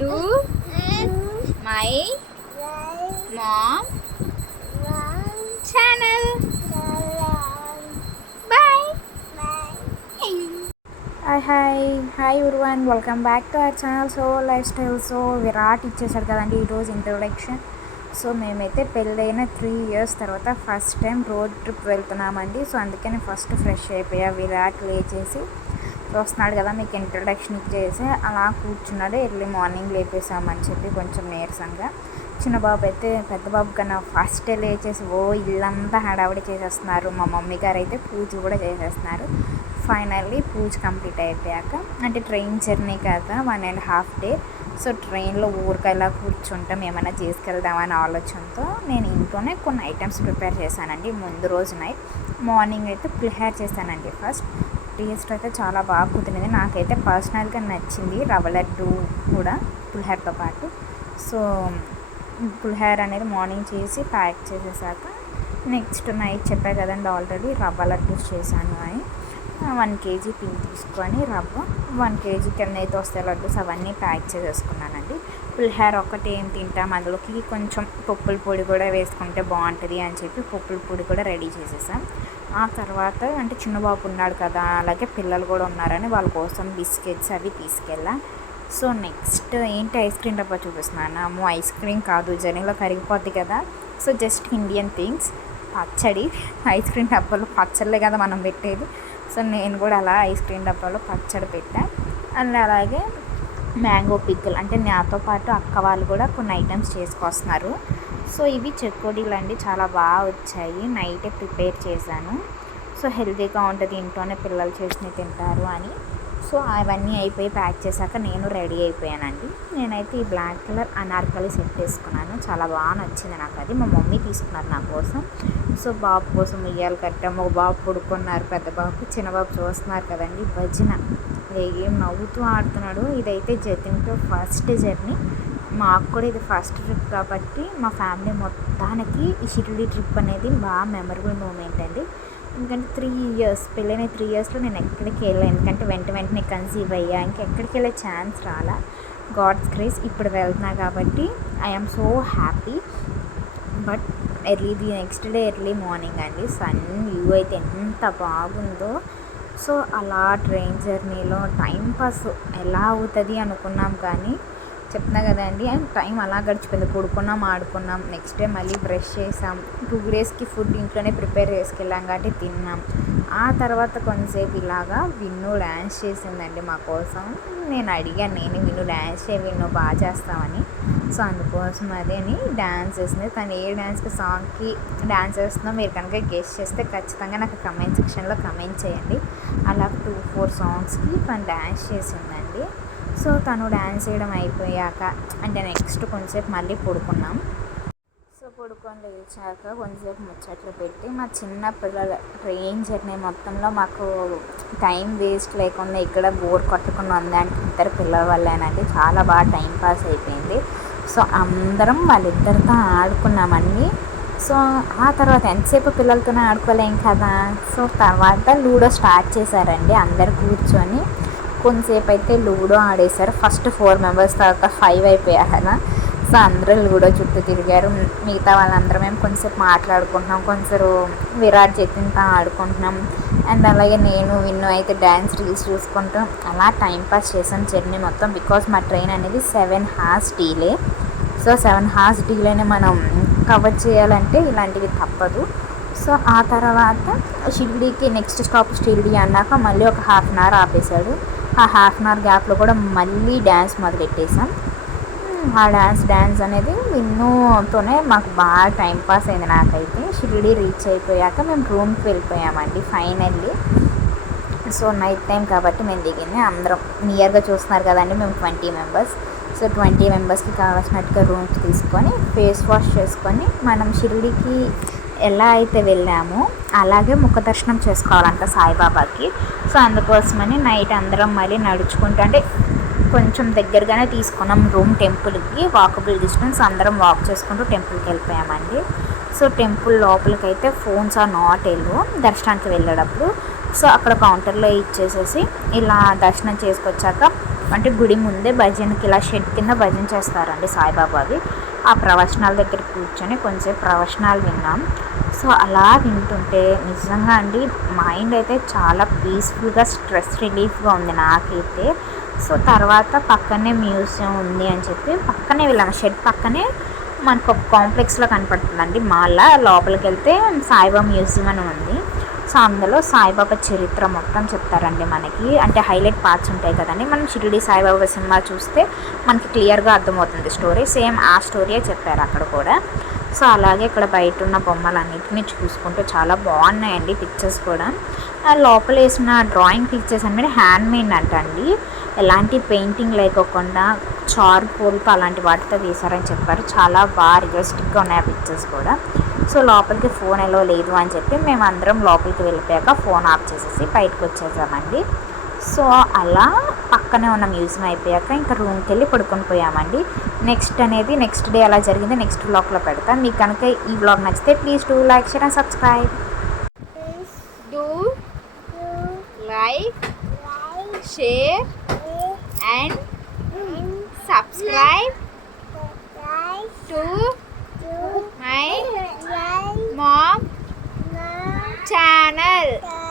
To my mom channel bye hi hi hi Urvan welcome back to our channel so lifestyle so Virat ఇచ్చేసాడు కదండి ఈరోజు introduction so మేమైతే పెళ్ళైన three years తర్వాత first time road trip వెళ్తున్నామండి. So అందుకని first fresh అయిపోయా. విరాట్ లేచేసి. వస్తున్నాడు కదా మీకు ఇంట్రడక్షన్ ఇచ్చేసి అలా కూర్చున్నాడు. ఎర్లీ మార్నింగ్ లేపేసామని చెప్పి కొంచెం నీరసంగా. చిన్న బాబు అయితే పెద్ద బాబు కన్నా ఫస్ట్ లేచేసి ఓ ఇల్లంతా హడావిడి చేసేస్తున్నారు. మా మమ్మీ గారు అయితే పూజ కూడా చేసేస్తున్నారు. ఫైనల్లీ పూజ కంప్లీట్ అయిపోయాక అంటే ట్రైన్ జర్నీ కదా one and half day. So ట్రైన్లో ఊరికైలా కూర్చుంటాం ఏమైనా చేసుకెళ్దామనే ఆలోచనతో నేను ఇంట్లోనే కొన్ని ఐటమ్స్ ప్రిపేర్ చేశానండి. ముందు రోజు నైట్ మార్నింగ్ అయితే ప్రిపేర్ చేశానండి ఫస్ట్ టేస్ట్ అయితే చాలా బాగా కుదిరింది. నాకైతే పర్సనల్గా నచ్చింది రవ్వ లడ్డు కూడా పులిహోరతో పాటు. సో పులిహోర అనేది మార్నింగ్ చేసి ప్యాక్ చేసేసాక నెక్స్ట్ నైట్ చెప్పా కదండి ఆల్రెడీ రవ్వ లడ్డూస్ చేశాను అని. వన్ కేజీ పిండి తీసుకొని రవ్వ వన్ కేజీ కింద వస్తే లడ్డూస్ అవన్నీ ప్యాక్ చేసేసుకున్నాను. చేసేసుకున్నానండి పులిహార ఒకటి ఏం తింటాం అందులోకి కొంచెం పప్పుల పొడి కూడా వేసుకుంటే బాగుంటుంది అని చెప్పి పప్పుల పొడి కూడా రెడీ చేసేసాం. ఆ తర్వాత అంటే చిన్నబాబు ఉన్నాడు కదా అలాగే పిల్లలు కూడా ఉన్నారని వాళ్ళ కోసం బిస్కెట్స్ అవి తీసుకెళ్ళా. సో నెక్స్ట్ ఏంటి ఐస్ క్రీమ్ డబ్బా చూపిస్తున్నాను? అమ్మో ఐస్ క్రీమ్ కాదు జర్నీలో కరిగిపోద్ది కదా. సో జస్ట్ ఇండియన్ థింగ్స్ పచ్చడి. ఐస్ క్రీమ్ డబ్బాలో పచ్చళ్ళే కదా మనం పెట్టేది. సో నేను కూడా అలా ఐస్ క్రీమ్ డబ్బాలో పచ్చడి పెట్టాను అండ్ అలాగే మ్యాంగో పిక్కులు అంటే నాతో పాటు అక్క వాళ్ళు కూడా కొన్ని ఐటమ్స్ చేసుకొస్తున్నారు. సో ఇవి చెక్కోడీలు అండి. చాలా బాగా వచ్చాయి. నైటే ప్రిపేర్ చేశాను. సో హెల్తీగా ఉంటుంది ఇంట్లోనే పిల్లలు చేసినవి తింటారు అని. సో అవన్నీ అయిపోయి ప్యాక్ చేశాక నేను రెడీ అయిపోయానండి. నేనైతే ఈ బ్లాక్ కలర్ అనార్కలి సెట్ వేసుకున్నాను. చాలా బాగా నచ్చింది నాకు అది. మా మమ్మీ తీసుకున్నారు నా కోసం. సో బాబు కోసం ఉయ్యాలు కట్టాము. ఒక బాబు పడుకున్నారు పెద్ద బాబు. చిన్న బాబు చూస్తున్నారు కదండి. భజన. ఏం నవ్వుతూ ఆడుతున్నాడు. ఇదైతే జతిన్తో ఫస్ట్ జర్నీ మాకు కూడా ఇది ఫస్ట్ ట్రిప్ కాబట్టి మా ఫ్యామిలీ మొత్తానికి ఈ షిరిడి ట్రిప్ అనేది బాగా మెమరబుల్ మూమెంట్ అండి. ఎందుకంటే త్రీ ఇయర్స్ పెళ్ళైన త్రీ ఇయర్స్లో నేను ఎక్కడికి వెళ్ళాను ఎందుకంటే వెంట వెంటనే కన్సీవ్ అయ్యా. ఇంకెక్కడికి వెళ్ళే ఛాన్స్ రాలా. గాడ్స్ గ్రేస్ ఇప్పుడు వెళ్తున్నా కాబట్టి I'm so happy but early the next day early morning అండి. సన్ వ్యూ అయితే ఎంత బాగుందో. సో అలా ట్రైన్ జర్నీలో టైం పాస్ ఎలా అవుతుంది అనుకున్నాం కానీ చెప్తున్నా కదండి అండ్. టైం అలా గడిచిపోయింది. కూడుకున్నాం ఆడుకున్నాం. నెక్స్ట్ డే మళ్ళీ బ్రష్ చేసాం. టూ డేస్కి ఫుడ్ ఇంట్లోనే ప్రిపేర్ చేసుకెళ్ళాం కాబట్టి తిన్నాం. ఆ తర్వాత కొంతసేపు ఇలాగా విన్ను డ్యాన్స్ చేసిందండి మా కోసం. నేను అడిగాను నేను విన్ను డ్యాన్స్ చేయ విన్ను బాగా చేస్తామని సో అందుకోసం అదే అని డ్యాన్స్ చేసింది తను ఏ డ్యాన్స్కి సాంగ్కి డ్యాన్స్ చేస్తుందో మీరు కనుక గెస్ట్ చేస్తే ఖచ్చితంగా నాకు కమెంట్ సెక్షన్లో కమెంట్ చేయండి. అలా టూ ఫోర్ సాంగ్స్కి తను డ్యాన్స్ చేసిందండి. సో తను డ్యాన్స్ చేయడం అయిపోయాక అంటే నెక్స్ట్ కొంచెంసేపు మళ్ళీ పడుకున్నాం. సో పడుకొని లేచాక కొంచెంసేపు ముచ్చట్లు పెట్టి మా చిన్న పిల్లల ట్రైన్ జర్నీ మొత్తంలో మాకు టైం వేస్ట్ లేకుండా ఇక్కడ బోర్ కొట్టకుండా ఉంది అంటే ఇద్దరు పిల్లల వల్లేనండి. చాలా బాగా టైం పాస్ అయిపోయింది. సో అందరం వాళ్ళిద్దరితో ఆడుకున్నామండి. సో ఆ తర్వాత ఎంతసేపు పిల్లలతోనే ఆడుకోలేం కదా? సో తర్వాత లూడో స్టార్ట్ చేశారండి అందరు కూర్చొని. కొంతసేపు అయితే లూడో ఆడేశారు. ఫస్ట్ ఫోర్ మెంబర్స్ తర్వాత ఫైవ్ అయిపోయారు కదా. సో అందరూ లూడో చుట్టూ తిరిగారు. మిగతా వాళ్ళందరం మేము కొంతసేపు మాట్లాడుకుంటున్నాం. కొంచెం విరాట్ జతిన్తో ఆడుకుంటున్నాం. అండ్ అలాగే నేను విన్ను అయితే డ్యాన్స్ రీల్స్ చూసుకుంటూ అలా టైంపాస్ చేశాను చేసాం జర్నీ మొత్తం. బికాస్ మా ట్రైన్ అనేది seven hours delay. So seven hours డీలేని మనం కవర్ చేయాలంటే ఇలాంటివి తప్పదు. సో ఆ తర్వాత షిరిడీకి నెక్స్ట్ స్టాప్ షిరిడి అన్నాక మళ్ళీ ఒక హాఫ్ అన్ అవర్ ఆపేశాడు. ఆ హాఫ్ అన్ అవర్ గ్యాప్లో కూడా మళ్ళీ డ్యాన్స్ మొదలెట్టేసాం. ఆ డ్యాన్స్ డ్యాన్స్ అనేది విన్నూతోనే మాకు బాగా టైం పాస్ అయింది నాకైతే. షిరిడి రీచ్ అయిపోయాక మేము రూమ్కి వెళ్ళిపోయామండి ఫైనల్లీ. సో నైట్ టైం కాబట్టి మేము దిగింది. అందరం నియర్గా చూస్తున్నారు కదండి మేము ట్వంటీ మెంబర్స్. సో ట్వంటీ మెంబర్స్కి కావాల్సినట్టుగా రూమ్స్ తీసుకొని ఫేస్ వాష్ చేసుకొని మనం షిరిడికి ఎలా అయితే వెళ్ళామో అలాగే ముఖ దర్శనం చేసుకోవాలంట సాయిబాబాకి. సో అందుకోసమని నైట్ అందరం మళ్ళీ నడుచుకుంటూ అంటే కొంచెం దగ్గరగానే తీసుకున్నాం రూమ్ టెంపుల్కి వాకబుల్ డిస్టెన్స్ అందరం వాక్ చేసుకుంటూ టెంపుల్కి వెళ్ళిపోయామండి. సో టెంపుల్ లోపలికి అయితే ఫోన్స్ ఆర్ నాట్ వెళ్ళు దర్శనానికి వెళ్ళేటప్పుడు. సో అక్కడ కౌంటర్లో ఇచ్చేసేసి ఇలా దర్శనం చేసుకొచ్చాక అంటే గుడి ముందే భజనకి ఇలా షెడ్ కింద భజన చేస్తారండి సాయిబాబావి. ఆ ప్రవచనాల దగ్గర కూర్చొని కొంచెం ప్రవచనాలు విన్నాం. సో అలా వింటుంటే నిజంగా అండి మైండ్ అయితే చాలా పీస్ఫుల్గా స్ట్రెస్ రిలీఫ్గా ఉంది నాకైతే. సో తర్వాత పక్కనే మ్యూజియం ఉంది అని చెప్పి పక్కనే వెళ్ళాము షెడ్ పక్కనే మనకు ఒక కాంప్లెక్స్లో కనపడుతుందండి. మాల్లా లోపలికి వెళ్తే సాయిబాబా మ్యూజియం అని ఉంది. సో అందులో సాయిబాబా చరిత్ర మొత్తం చెప్తారండి మనకి. అంటే హైలైట్ పార్ట్స్ ఉంటాయి కదండి. మనం షిరిడి సాయిబాబా సినిమా చూస్తే మనకి క్లియర్గా అర్థమవుతుంది స్టోరీ. సేమ్ ఆ స్టోరీయే చెప్పారు అక్కడ కూడా. సో అలాగే ఇక్కడ బయట ఉన్న బొమ్మలన్నిటిని చూసుకుంటూ చాలా బాగున్నాయండి పిక్చర్స్ కూడా. లోపల వేసిన డ్రాయింగ్ పిక్చర్స్ అనేది హ్యాండ్ మేడ్ అంట అండి ఎలాంటి పెయింటింగ్ లేకోకుండా చార్ కోల్పు అలాంటి వాటితో వేశారని చెప్పారు. చాలా బాగా రియలిస్టిక్గా ఉన్నాయి ఆ పిక్చర్స్ కూడా. సో లోపలికి ఫోన్ ఎలా లేదు అని చెప్పి మేము అందరం లోపలికి వెళ్ళిపోయాక ఫోన్ ఆఫ్ చేసేసి బయటకు వచ్చేసామండి సో అలా పక్కనే ఉన్న మ్యూజియం అయిపోయాక ఇంకా రూమ్కి వెళ్ళి పడుకొని పోయామండి. నెక్స్ట్ అనేది నెక్స్ట్ డే అలా జరిగింది. నెక్స్ట్ బ్లాగ్లో పెడతాను మీకు కనుక ఈ బ్లాగ్ నచ్చితే please do like share and subscribe. Do like share and subscribe to my mom channel